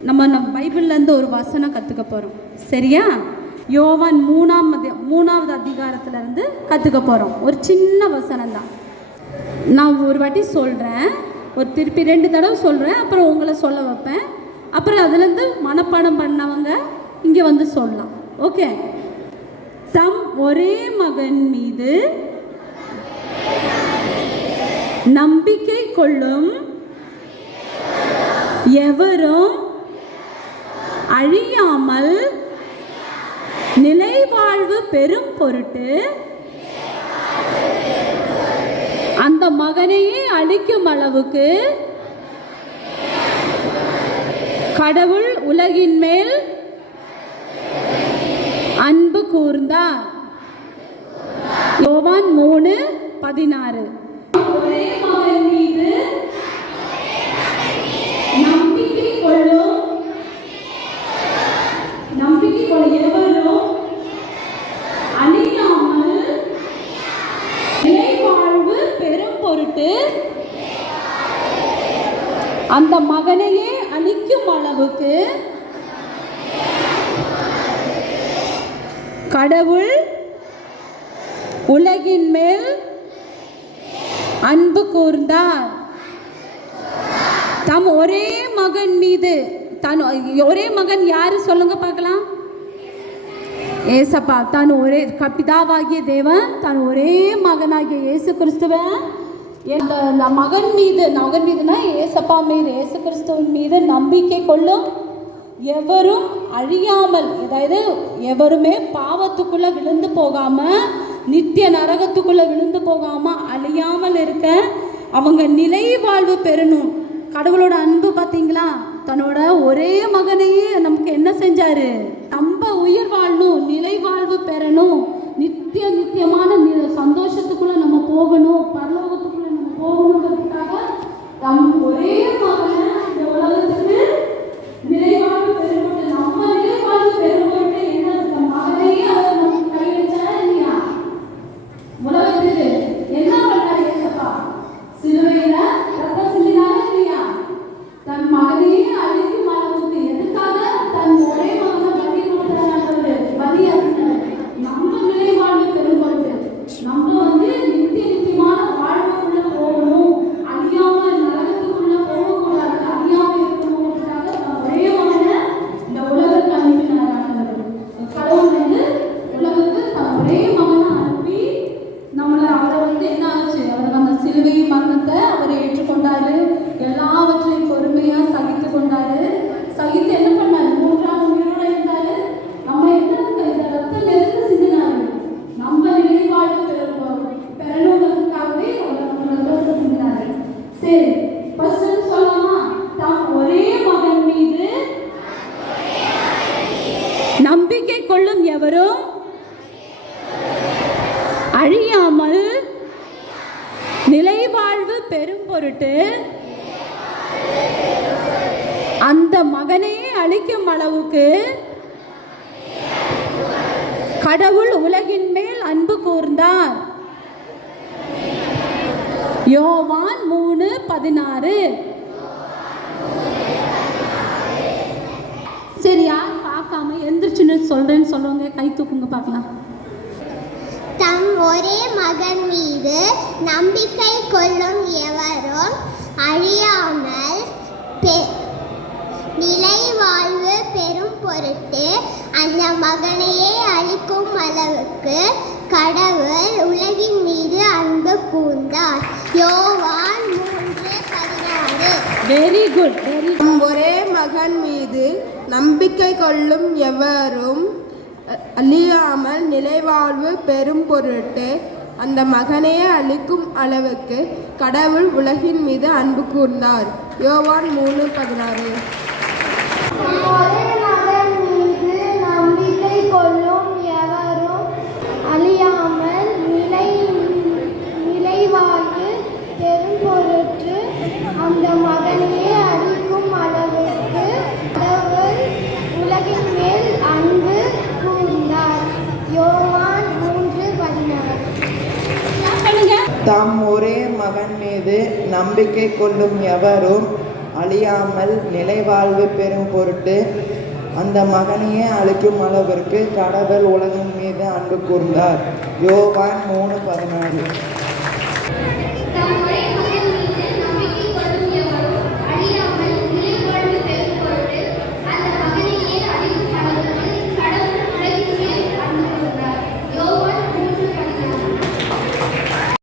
நம்ம நம்ம பைபிள்லேருந்து ஒரு வசனம் கற்றுக்க போகிறோம் சரியா? யோவான் மூணாம் மூணாவது அதிகாரத்துலேருந்து கற்றுக்க போகிறோம் ஒரு சின்ன வசனம் தான் நான் ஒரு வாட்டி சொல்கிறேன் ஒரு திருப்பி ரெண்டு தடவை சொல்கிறேன் அப்புறம் உங்களை சொல்ல வைப்பேன். அப்புறம் அதுலேருந்து மனப்பாடம் பண்ணவங்க இங்கே வந்து சொல்லலாம். ஓகே? தம் ஒரே மகன் மீது நம்பிக்கை கொள்ளும் எவரும் அழியாமல் நிலைவாழ்வு பெரும் பொருட்டு அந்த மகனையே அழிக்கும் அளவுக்கு கடவுள் உலகின் மேல் அன்பு கூர்ந்தார். யோவான் மூணு பதினாறு. ஒரே மகன் மீது நம்பிக்கை கொள்ளும் நம்பிக்கை கொள்ள எவரும் அழியாமல் நிலைவாழ்வு பெரும் பொருட்டு அந்த மகனையே அழிக்கும் அளவுக்கு கடவுள் உலகின் மேல் அன்பு கூர்ந்தார். தம் ஒரே மகன் மீது தன் ஒரே மகன் யாரு சொல்லுங்க பார்க்கலாம். ஏசப்பா தான் ஒரே க- பிதாவாகிய தேவன் தான் ஒரே மகனாகிய இயேசு கிறிஸ்துவன் இந்த மகன் மீது மகன் மீதுனா ஏசப்பா மீது ஏசு கிறிஸ்துவின் மீது நம்பிக்கை கொள்ளும். எவரும் அழியாமல் அதாவது எவருமே பாவத்துக்குள்ள விழுந்து போகாம நித்திய நரகத்துக்குள்ள விழுந்து போகாம அழியாமல் இருக்க அவங்க நிலை வாழ்வு பெறணும். கடவுளோட அன்பு பார்த்தீங்களா? தன்னோட ஒரே மகனையே நமக்கு என்ன Aleluia. அழியாமல் நிலைவாழ்வு பெரும் பொருட்டு அந்த மகனையே அழிக்கும் அளவுக்கு கடவுள் உலகின் மேல் அன்பு கூர்ந்தார். யோவான் மூணு பதினாறு. சரி யார் பார்க்காம எந்திரிச்சுன்னு சொல்றேன்னு சொல்லுவாங்க கை தூக்குங்க பார்க்கலாம். ஒரே மகன் மீது நம்பிக்கை கொள்ளும் எவரும் அழியாமல் பெ- நிலை வாழ்வு பெரும் பொருட்டு அந்த மகனையே அழிக்கும் அளவுக்கு கடவுள் உலகின் மீது அன்பு கூர்ந்தார். யோவான் மூன்று பதினாறு. வெரி குட் வெரி ஒரே மகன் மீது நம்பிக்கை கொள்ளும் எவரும் அழியாமல் நிலைவாழ்வு பெரும் பொருட்டு அந்த மகனையே அழிக்கும் அளவுக்கு கடவுள் உலகின் மீது அன்பு கூர்ந்தார். யோவான் மூணு பதினாறு. நம்பிக்கை கொள்ள எவரும் அழியாமல் நிலை நிலைவாழ்வு பெரும் பொருட்டு அந்த மகனையே அழிக்கும் அளவுக்கு கடவுள் உலகின் மேல் அன்பு கூர்ந்தார் யோவான் மூன்று பதினாறு பண்ணுங்க தாம் ஒரே மகன் மீது நம்பிக்கை கொள்ளும் எவரும் அழியாமல் நிலைவாழ்வு பெறும் பொருட்டு அந்த மகனையே அழிக்கும் அளவிற்கு கடவுள் உலகின் மீது அன்பு கூர்ந்தார். யோவான் மூணு பதினாறு.